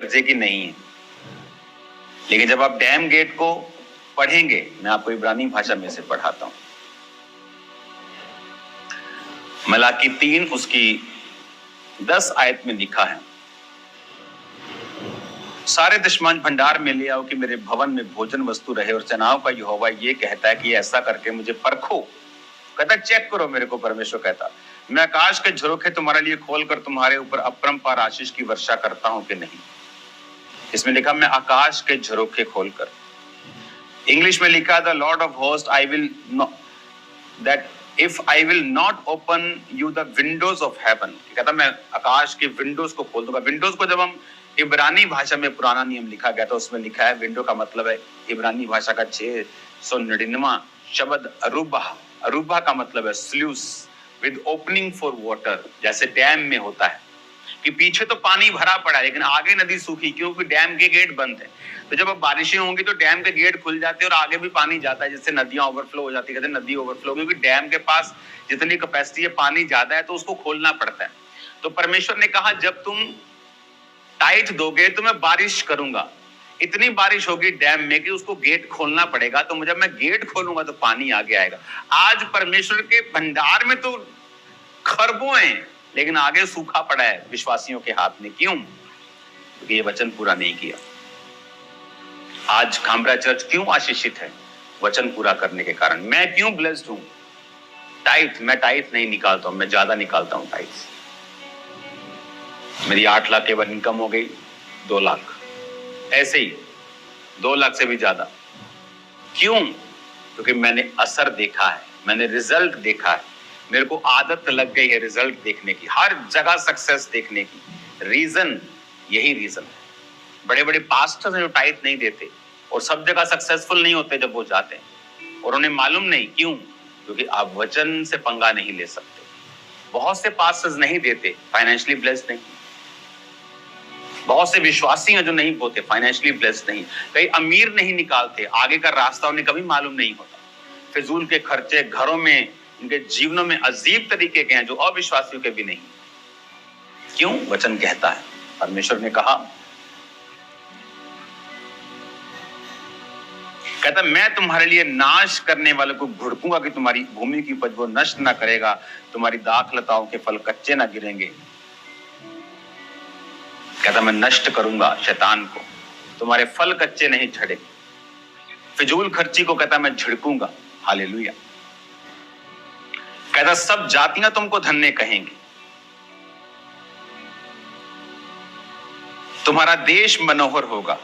दर्जे की नहीं है। लेकिन जब आप डैम गेट को पढ़ेंगे, मैं आपको इब्रानी भाषा में से पढ़ाता हूं। मलाकी 3 उसकी 10 आयत में लिखा है, सारे दशमांश भंडार में ले आओ कि मेरे भवन में भोजन वस्तु रहे, और सेनाओं का यहोवा ये कहता है कि ऐसा करके मुझे परखो। कहता चेक करो मेरे को, परमेश्वर कहता मैं आकाश के झरोखे तुम्हारे लिए खोलकर तुम्हारे ऊपर अपरंपार आशीष की वर्षा करता हूं कि नहीं। इसमें लिखा मैं आकाश के झरोखे खोलकर। इंग्लिश में लिखा the Lord of host I will that if I will not open you the Windows of haven. कहता मैं आकाश के विंडोज को खोल दूंगा। विंडोज को जब हम इब्रानी भाषा में पुराना नियम लिखा गया तो उसमें लिखा है, विंडो का मतलब है इब्रानी भाषा का 699 शब्द अरूबा। अरूबा का मतलब है sluice with opening for water. जैसे डैम में होता है कि पीछे तो पानी भरा पड़ा है लेकिन आगे नदी सूखी, क्योंकि डैम के गेट बंद है। तो जब अब बारिशें होंगी तो डैम के गेट खुल जाते हैं और आगे भी पानी जाता है, जिससे नदियां ओवरफ्लो हो जाती है। कहते हैं नदी ओवरफ्लो, क्योंकि डैम के पास जितनी कैपेसिटी है पानी ज्यादा है तो उसको खोलना पड़ता है। तो परमेश्वर ने कहा जब तुम टाइट दोगे तो मैं बारिश करूंगा। इतनी बारिश होगी डैम में कि उसको गेट खोलना पड़ेगा। तो जब मैं गेट खोलूंगा तो पानी आगे आएगा। आज परमेश्वर के भंडार में तो खरबों हैं लेकिन आगे सूखा पड़ा है विश्वासियों के हाथ में। क्यों? क्योंकि ये वचन पूरा नहीं किया। आज खामरा चर्च क्यों आशीषित है? वचन पूरा करने के कारण। मैं क्यों ब्लेस्ड हूं? मैं टाइट नहीं निकालता हूं, मैं ज्यादा निकालता हूं टाइट। मेरी 8 लाख केवल इनकम हो गई 2 लाख, ऐसे ही 2 लाख से भी ज्यादा। क्यों? क्योंकि मैंने असर देखा है, मैंने रिजल्ट देखा है, मेरे को आदत लग गई है रिजल्ट देखने की, हर जगह सक्सेस देखने की। रीजन यही रीजन है। बड़े बड़े पास्टर्स हैं जो टाइट नहीं देते और सब जगह सक्सेसफुल नहीं होते जब वो जाते हैं, और उन्हें मालूम नहीं। क्यों? क्योंकि आप वचन से पंगा नहीं ले सकते। बहुत से पास्टर्स नहीं देते, फाइनेंशियली ब्लेस्ड नहीं। बहुत से विश्वासी हैं जो नहीं होते, फाइनेंशियली ब्लेस्ड नहीं। कई अमीर नहीं निकालते, आगे का रास्ता उन्हें कभी मालूम नहीं होता। फिजूल के खर्चे घरों में, उनके जीवनों में अजीब तरीके के हैं जो अविश्वासियों के भी नहीं। क्यों? वचन कहता है, परमेश्वर ने कहा, कहता मैं तुम्हारे लिए नाश करने वालों को घुड़कूंगा कि तुम्हारी भूमि की उपज वो नष्ट ना करेगा, तुम्हारी दाखलताओं के फल कच्चे ना गिरेंगे। कहता मैं नष्ट करूंगा शैतान को, तुम्हारे फल कच्चे नहीं झड़ेंगे। फिजूल खर्ची को कहता मैं झिड़कूंगा। हालेलुया। कहता सब जातियां तुमको धन्य कहेंगे, तुम्हारा देश मनोहर होगा।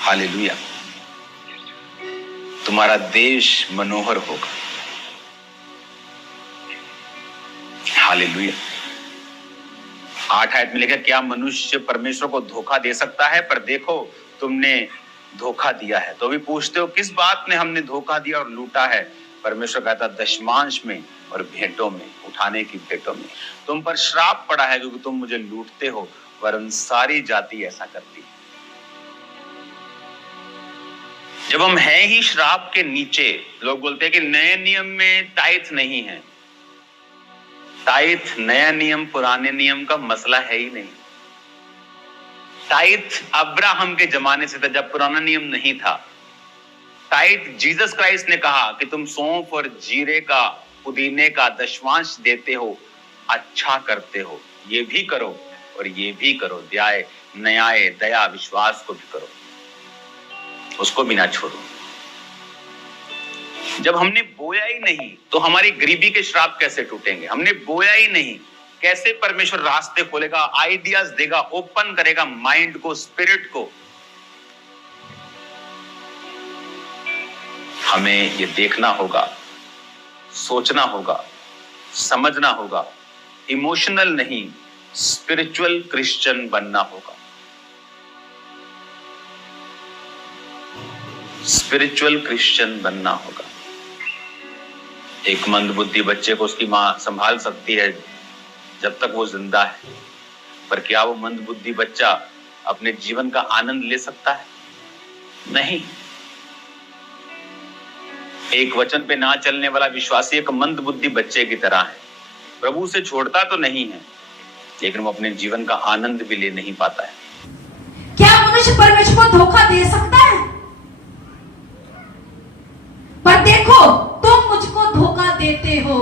हालेलुया। तुम्हारा देश मनोहर होगा। हालेलुया। 8 आयत में लिखा, क्या मनुष्य परमेश्वर को धोखा दे सकता है? पर देखो तुमने धोखा दिया है। तो भी पूछते हो किस बात में हमने धोखा दिया और लूटा है? परमेश्वर कहता दशमांश में और भेंटों में, उठाने की भेंटों में। तुम पर श्राप पड़ा है क्योंकि तुम मुझे लूटते हो, वरन सारी जाति ऐसा करती है। जब हम हैं ही श्राप के नीचे, लोग बोलते हैं कि नए नियम में टाइथ नहीं है। टाइथ नया नियम पुराने नियम का मसला है ही नहीं। टाइथ अब्राहम के जमाने से था जब पुराना नियम नहीं था। टाइथ जीसस क्राइस्ट ने कहा कि तुम सौंफ और जीरे का, पुदीने का दशमांश देते हो, अच्छा करते हो, ये भी करो और ये भी करो, न्याय, न्याय, दया, विश्वास को भी करो, उसको भी ना छोड़ो। जब हमने बोया ही नहीं तो हमारी गरीबी के श्राप कैसे टूटेंगे? हमने बोया ही नहीं, कैसे परमेश्वर रास्ते खोलेगा, आइडियाज देगा, ओपन करेगा माइंड को, स्पिरिट को? हमें ये देखना होगा, सोचना होगा, समझना होगा। इमोशनल नहीं, स्पिरिचुअल क्रिश्चियन बनना होगा। स्पिरिचुअल क्रिश्चियन बनना होगा। एक मंदबुद्धि बच्चे को उसकी मां संभाल सकती है जब तक वो जिंदा है, पर क्या वो मंदबुद्धि बच्चा अपने जीवन का आनंद ले सकता है? नहीं। एक वचन पे ना चलने वाला विश्वासी एक मंदबुद्धि बच्चे की तरह है। प्रभु से छोड़ता तो नहीं है लेकिन वो अपने जीवन का आनंद भी ले नहीं पाता है। क्या मनुष्य परमेश्वर को धोखा दे सकता है? पर देखो तुम मुझको धोखा देते हो।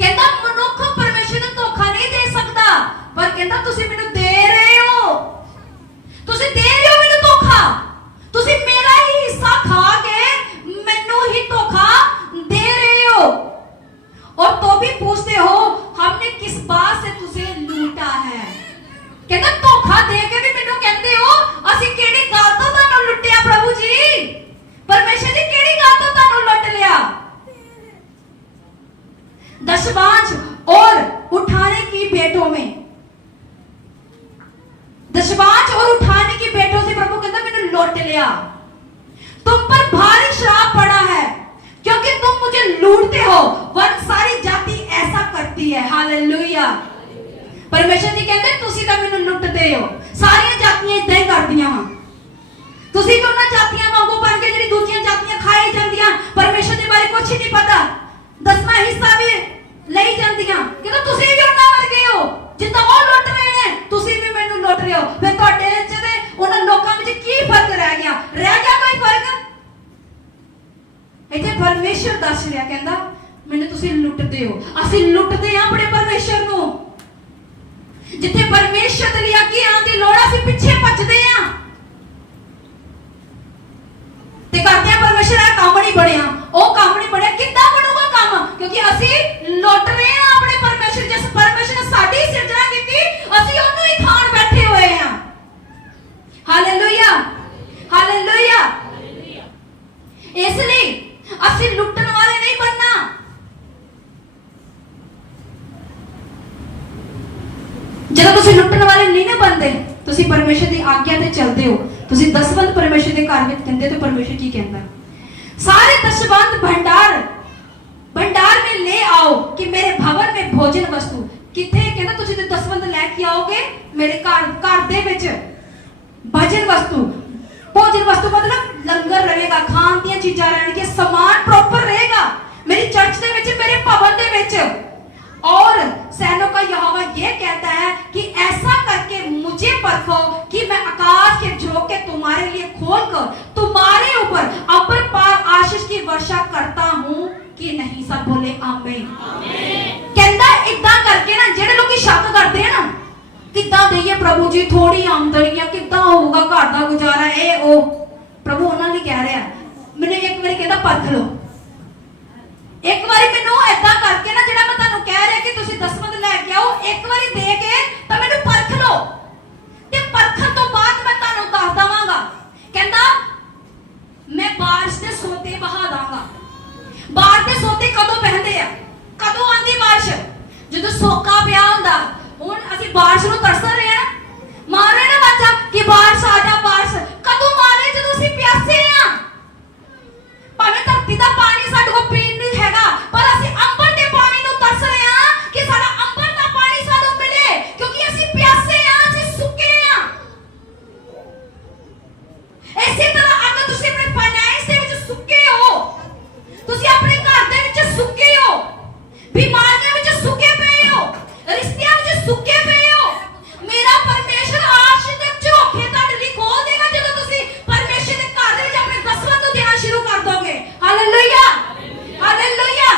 कहता मनुष्य परमेश्वर को धोखा नहीं दे सकता, पर कहता तुसी मेनू दे रहे हो, तुसी दे रहे हो मेनू धोखा, तुसी मेरा ही हिस्सा खा के मेनू ही धोखा दे रहे हो। और तो भी पूछते हो हमने किस बात से तुझे लूटा है। कहता धोखा दे के भी मेनू कहते हो ਅਸੀਂ ਕਿਹੜੀ ਗੱਲ ਤੋਂ ਤੁਹਾਨੂੰ ਲੁੱਟਿਆ प्रभु जी, परमेश्वर जी ਕਿਹੜੀ ਗੱਲ ਤੋਂ ਤੁਹਾਨੂੰ ਲੁੱਟ लिया। दशवांश और उठाने की भेंटों में, दशवांश और उठाने की भेंटों से प्रभु कहता मैंने लौट लिया। तुम पर भारी श्राप पड़ा है क्योंकि तुम मुझे लूटते हो, वरन सारी जाति ऐसा करती है। हालेलुया। परमेश्वर जी कहते तुसी ਤਾਂ ਮੈਨੂੰ ਲੁੱਟਦੇ ਹੋ, ਸਾਰੀਆਂ ਜਾਤੀਆਂ ਇਦਾਂ ਹੀ ਕਰਦੀਆਂ ਵਾ। ਤੁਸੀਂ ਵੀ ਉਹਨਾਂ ਜਾਤੀਆਂ ਵਾਂਗੂ ਬਣ ਕੇ ਜਿਹੜੀ ਦੂਜੀਆਂ ਜਾਤੀਆਂ ਖਾਈ ਜਾਂਦੀਆਂ, ਪਰਮੇਸ਼ਰ ਦੇ ਬਾਰੇ ਕੁਝ ਨਹੀਂ ਪਤਾ, ਦਸਵਾਂ ਹਿੱਸਾ ਵੀ ਲਈ ਜਾਂਦੀਆਂ। ਕਹਿੰਦਾ ਤੁਸੀਂ ਵੀ ਉਹਨਾਂ ਵਰਗੇ ਹੋ, ਜਿੱਦਾਂ ਉਹ ਲੁੱਟ ਰਹੇ ਨੇ ਤੁਸੀਂ ਵੀ ਮੈਨੂੰ ਲੁੱਟ ਰਹੇ ਹੋ। ਫਿਰ ਤੁਹਾਡੇ ਵਿੱਚ ਤੇ ਉਹਨਾਂ ਲੋਕਾਂ ਵਿੱਚ ਕੀ ਫਰਕ ਰਹਿ ਗਿਆ? ਰਹਿ ਗਿਆ ਕੋਈ ਫਰਕ? ਇੱਥੇ ਪਰਮੇਸ਼ਰ ਦੱਸ ਰਿਹਾ, ਕਹਿੰਦਾ ਮੈਨੂੰ ਤੁਸੀਂ ਲੁੱਟਦੇ ਹੋ। ਅਸੀਂ ਲੁੱਟਦੇ ਆ ਆਪਣੇ ਪਰਮੇਸ਼ਰ ਨੂੰ। ਜਿੱਥੇ ਪਰਮੇਸ਼ਰ ਦੇ ਲਈ ਅੱਗੇ ਆਉਣ ਦੀ ਲੋੜ, ਅਸੀਂ ਪਿੱਛੇ ਭੱਜਦੇ ਆ ਤੇ ਕਰਦੇ ਆ ਪਰਮੇਸ਼ਰ ਦਾ ਕੰਮ ਨਹੀਂ ਬਣਿਆ, ਉਹ ਕੰਮ ਨਹੀਂ ਬਣਿਆ। ਕਿੱਦਾਂ ਬਣੂਗਾ ਕੰਮ? ਕਿਉਂਕਿ ਅਸੀਂ ਲੁੱਟ ਰਹੇ ਆ ਆਪਣੇ ਪਰਮੇਸ਼ਰ। ਜਿਸ ਪਰਮੇਸ਼ਰ ਨੇ ਸਾਡੀ ਸਿਰਜਣਾ ਕੀਤੀ, ਅਸੀਂ ਉਹਨੂੰ ਹੀ ਖਾਣ ਬੈਠੇ ਹੋਏ ਆ। Hallelujah, hallelujah. ਇਸ ਲਈ ਅਸੀਂ ਲੁੱਟਣ ਵਾਲੇ ਨਹੀਂ ਬਣਨਾ। ਜਦੋਂ ਤੁਸੀਂ ਲੁੱਟਣ ਵਾਲੇ ਨਹੀਂ ਨਾ ਬਣਦੇ, ਤੁਸੀਂ ਪਰਮੇਸ਼ਰ ਦੀ ਆਗਿਆ ਤੇ ਚੱਲਦੇ ਹੋ, ਤੁਸੀਂ ਦਸਵੰਧ ਪਰਮੇਸ਼ਰ ਦੇ ਘਰ ਵਿੱਚ ਦਿੰਦੇ, ਤਾਂ ਪਰਮੇਸ਼ਰ ਕੀ ਕਹਿੰਦਾ? सारे दशवंध भंडार में ले आओ कि मेरे भवन में भोजन वस्तु। किथे कहना तुसी ते दसवंध लेके आओगे मेरे घर दे विच भोजन वस्तु। भोजन वस्तु मतलब लंगर रहेगा, खान दी चीज़ां रहणगीਆਂ, समान प्रॉपर रहेगा मेरी चर्च दे विच, मेरे भवन दे विच। और सैनों का यहोवा ये कहता है कि ऐसा करके मुझे परखो कि मैं आकाश के झरोखे तुम्हारे लिए खोलकर तुम्हारे ऊपर अपर पार आशीष की वर्षा करता हूं कि नहीं। सब बोले आमीन। कहता इदा करके ना जेडे लोग शक करते हैं ना, किदा दईए प्रभु जी थोड़ी आमदनी, किदा होगा घर का गुजारा, ए ओ प्रभु उन्होंने लिए कह रहा। मैंने एक बार कहता परख लो, एक बारी मैनू ऐसा करके ना जेड़ा मैं तुहानू कह रहा कि तुसी दसवंध लैके आओ, एक बारी दे के तो मैनू परख लो, ते परखण तो बाद मैं तुहानू दस दवांगा। कहंदा मैं बारिश दे सोते बहा दांगा। बारिश दे सोते कदों बहंदे आ? कदों आंदी बारिश? जदों सोका पिया हुंदा। हुण असीं बारिश नूं तरस रहे आ, मार रहे ना वाजा कि बारिश आ जा, बारिश कदों मारे? जदों असीं प्यासे आ। भावें धरती दा पानी साडे कोल पीण नहीं हैगा, पर असीं अंबर दे पानी नूं तरस रहे आ कि साडा अंबर दा पानी सानूं मिले, क्योंकि असीं प्यासे आ, असीं सुके आ। इसे तरह अगर तुसीं अपने फाइनेंस दे विच सुके हो, तुसीं अपने घर दे विच सुके हो, बीमारियां विच सुके पए हो, रिश्तियां विच सुके पए हो, मेरा परमेश्वर आशीष दे झरोखे तुहाडे लई खोल देगा जदों तुसीं परमेश्वर दे घर दे विच अपने दसवंध नूं देना शुरू कर दोगे। Hallelujah, hallelujah.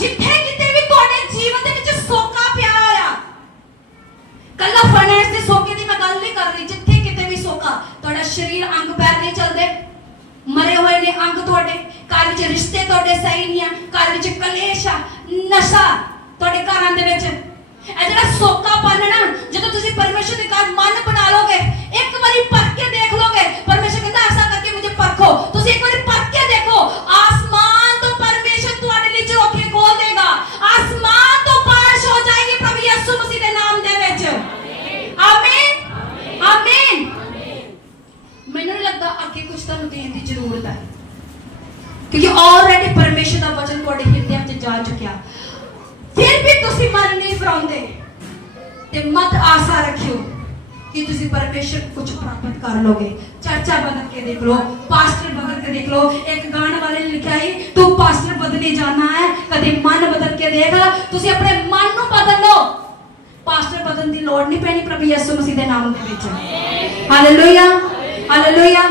जिथे किते भी तुहाडे जीवन दे विच सोका पिया होया, कल्ला फाइनेंस दे सोके दी मैं गल नहीं कर रही, जिथे किते भी सोका, तुहाडा शरीर अंग पैर नहीं चलदे, मरे हुए ने अंग तुहाडे, घर विच रिश्ते तुहाडे सही नहीं आ, घर विच कलेश आ, नशा तुहाडे घरां दे विच, ਇਹ ਜਿਹੜਾ ਸੋਕਾਪਨ ਨਾ, ਜਦੋਂ ਤੁਸੀਂ ਪਰਮੇਸ਼ਰ ਦੇ ਘਰ ਮਨ ਬਣਾ ਲੋਗੇ, ਇੱਕ ਵਾਰੀ ਪਰਖ ਕੇ ਦੇਖ ਲੋਗੇ, ਪਰਮੇਸ਼ਰ ਕਹਿੰਦਾ ਐਸਾ ਕਰਕੇ ਮੁਝੇ ਪਰਖੋ। ਤੁਸੀਂ ਇੱਕ ਵਾਰੀ ਪਰਖ ਕੇ ਦੇਖੋ, ਆਸਮਾਨ ਤੋਂ ਪਰਮੇਸ਼ਰ ਤੁਹਾਡੇ ਲਈ ਝਰੋਖੇ ਖੋਲ ਦੇਗਾ, ਆਸਮਾਨ ਤੋਂ ਬਾਰਿਸ਼ ਹੋ ਜਾਏਗੀ ਪ੍ਰਭੂ ਯਿਸੂ ਮਸੀਹ ਦੇ ਨਾਮ ਦੇ ਵਿੱਚ। ਆਮੀਨ, ਆਮੀਨ। ਮੈਨੂੰ ਨਹੀਂ ਲੱਗਦਾ ਅੱਗੇ ਕੁਝ ਤੁਹਾਨੂੰ ਦੇਣ ਦੀ ਜ਼ਰੂਰਤ ਹੈ, ਕਿਉਂਕਿ ਆਲਰੇਡੀ ਪਰਮੇਸ਼ਰ ਦਾ ਵਚਨ ਤੁਹਾਡੇ ਹਿਰਦੇ ਵਿੱਚ ਜਾ ਚੁੱਕਿਆ। फिर भी तुसी मन नहीं फिराउंदे ते मत आशा रखियो कि तुसी परमेश्वर कुछ प्राप्त कर लोगे। चर्चा बदल के देख लो, पास्टर बदल के देख लो। एक गाने वाले ने लिखा है तू पास्टर बदले जाना है, कदे मन बदल के देख, तुसी अपने मन नू बदल लो। ਪਾਸਟਰ ਬਦਲਣ ਦੀ ਲੋੜ ਨਹੀਂ ਪੈਣੀ ਪ੍ਰਭੂ ਯਿਸੂ ਮਸੀਹ ਦੇ ਨਾਮ ਦੇ ਵਿੱਚ ਹਾਲੇਲੂਇਆ ਹਾਲੇਲੂਇਆ